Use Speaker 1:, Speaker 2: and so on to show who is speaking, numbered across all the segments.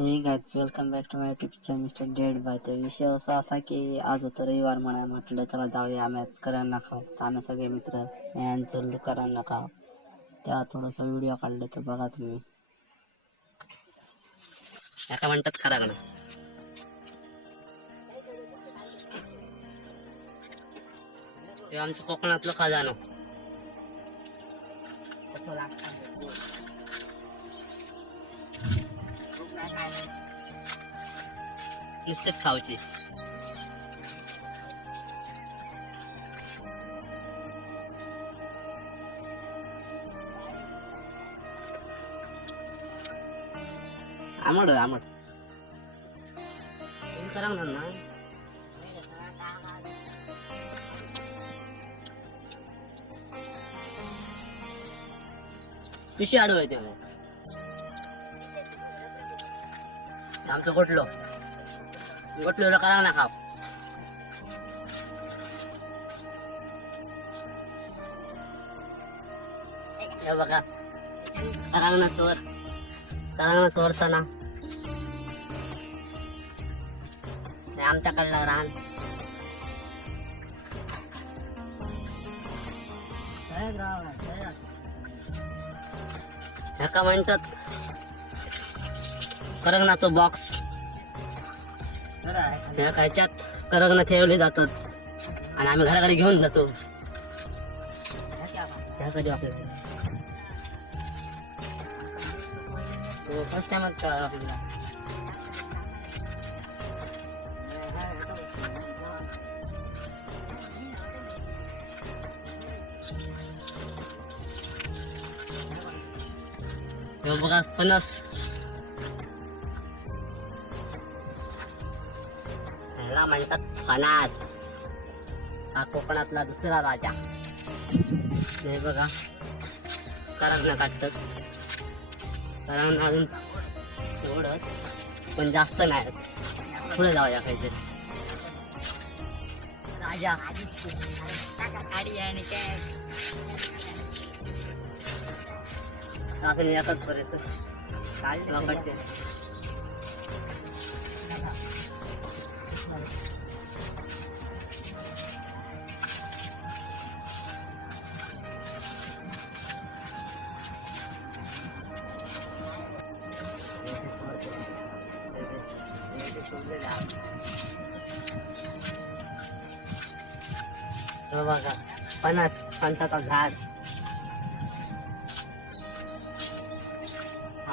Speaker 1: Hey guys welcome back to my channel mister dad bye तर विषय असा असा की आज होतं रविवार म्हणा म्हटलं चला जाऊया मॅच करायला खाऊ तर आम्ही सगळे मित्र यांचं करायला खाऊ तेव्हा थोडासा व्हिडिओ काढले तर बघा तुम्ही.
Speaker 2: एका म्हणतात खरा हे आमचं कोकणातलं खजानो. नुसतेच खाऊची आमड होय, आमड तुम्ही करा म्हणून ना पिशी आडू आहे आमचं गोटलो गोटलो करा ना खाप हे बघा. करांगणा चोर. करांगणा चोरचा ना आमच्याकडलं रान. ह्याका म्हणतात? करंगणाचो बॉक्स त्या ह्याच्यात करंगना ठेवले जातात. आणि आम्ही घराकडे घेऊन जातो. ह्या कधी आपल्याला फर्स्ट टाइमच हो, आपल्याला? बघा पन्नास ह्याला म्हणतात फणस हा कोकणातला दुसरा राजा. हे बघा. करांना काढतात कारण अजून एवढंच पण जास्त नाही. पुढे जाऊया काहीतरी. राजा. असं एकच करायचं लोकांचे हे बघा पन्नास फणसाचा झाड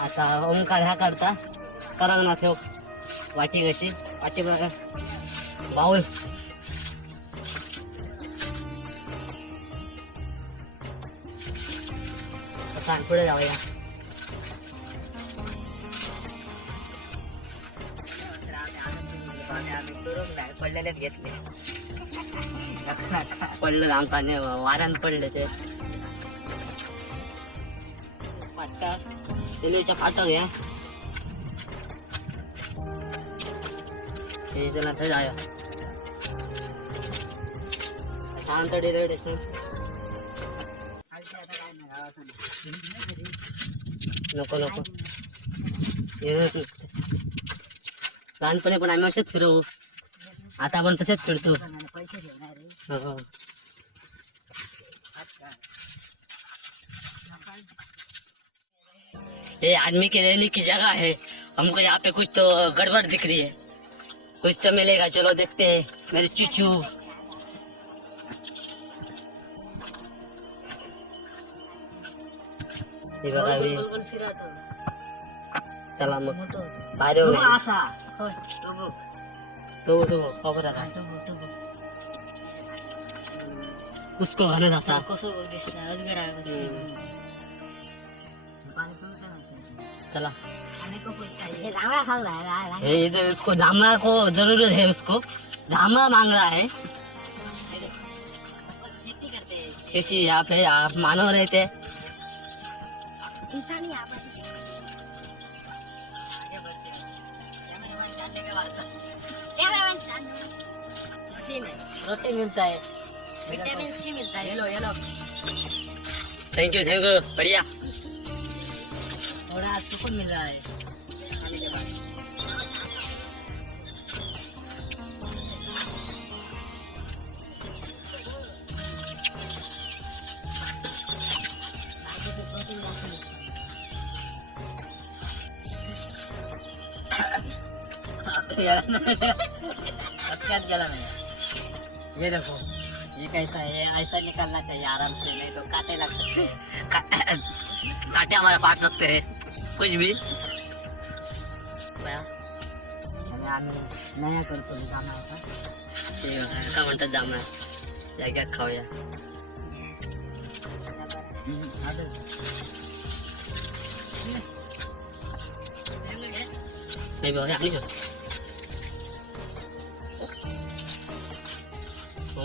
Speaker 2: आता ओंकार ह्या करता. करा ना ठेव वाटी कशी वाटी बघा. बाऊल. पुढे जाऊया.
Speaker 1: पडलेलेच घेतले.
Speaker 2: पडलं आमचा ने वाऱ्यान पडले ते. फाटका रेल्वेच्या फाटक हे चला थंय जाया सावंतवाडी रेल्वे स्टेशन नको नको. लहानपणी पण आम्ही असेच फिरवू. आता पण तसेच फिरतो. हो. ये आदमी के रहने की जगह है हमको यहाँ पे कुछ तो गड़बड़ दिख रही है. कुछ तो मिलेगा चलो देखते हैं. मेरे चूचू। हे
Speaker 1: फिरतो
Speaker 2: चला मग.
Speaker 1: होतं
Speaker 2: बाहेर येऊ नये.
Speaker 1: असा होय तो बघ
Speaker 2: तो तो खबर
Speaker 1: हा,
Speaker 2: आता
Speaker 1: तो बघ तो बघ
Speaker 2: उसको घालत असा
Speaker 1: कसं बघ दिसला अजगर आहे कसं. पाणी कमी टाकायचं.
Speaker 2: चला
Speaker 1: आणि तो पण काही- हे जांभळा खाऊ राहिला.
Speaker 2: ये इधर उसको जामना को जरूरत है उसको जामना मांग रहा है
Speaker 1: शेती करते
Speaker 2: खेती यहाँ पे आप मानव रहते हैं
Speaker 1: इंसानी आबादी आगे प्रोटीन
Speaker 2: रोटी मिलता है
Speaker 1: विटामिन सी मिलता है
Speaker 2: ये लो ये लो थैंक यू थैंक यू बढ़िया
Speaker 1: थोड़ा सुकून मिल रहा है सत्यात गेला नहीं ये देखो ये कैसा है ये ऐसा निकालना चाहिए आराम से नहीं तो काटे लग सकते हैं
Speaker 2: का- कांटे हमारे पाट सकते हैं कुछ भी बया,
Speaker 1: आणि आम्ही नया करतो कामाचा
Speaker 2: ते का म्हणतात जामा या घ्या खाऊया नाही बाबा आणि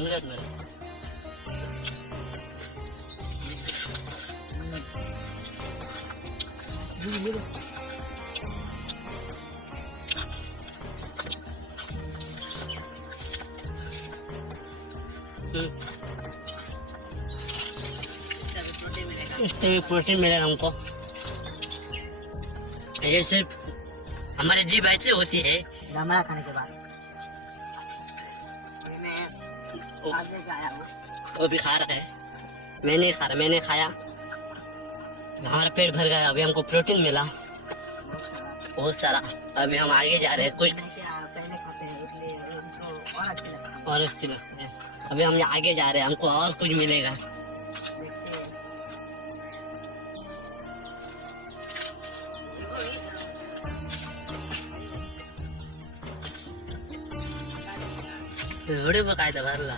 Speaker 2: घेऊ होऊन जात मला इससे भी प्रोटीन मिलेगा हमको। ये सिर्फ हमारे जीभ ऐसे होती है।
Speaker 1: गमला खाने के बाद।
Speaker 2: वो भी खा रहा है। मैंने खा रहा मैंने खाया। हमारा पेट भर गया अभी हमको प्रोटीन मिला। बहुत सारा। अभी हम आगे जा रहे हैं कुछ
Speaker 1: और अच्छी लगती है।
Speaker 2: अभी हम आगे जा रहे हैं हमको और कुछ मिलेगा। एवढे बघ काय तर भरला.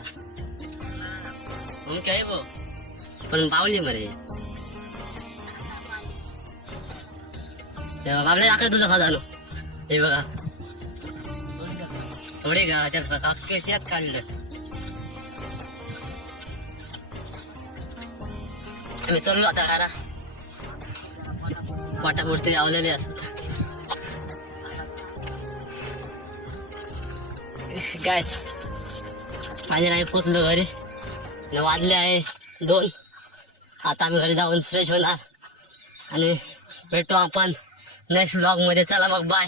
Speaker 2: मग काय बघ. पण पावली मरे. तेव्हा बाबले तुझं खजानो हे बघा. थोडे का त्यात काके त्यात काढलं. आम्ही चाललो आता कारा पाटापुरती लावलेले असत काय फायनल आम्ही पोचलो घरी. आणि वाजले आहे दोन. आता आम्ही घरी जाऊन फ्रेश होणार. आणि भेटू आपण नेक्स्ट ब्लॉगमध्ये चला मग बाय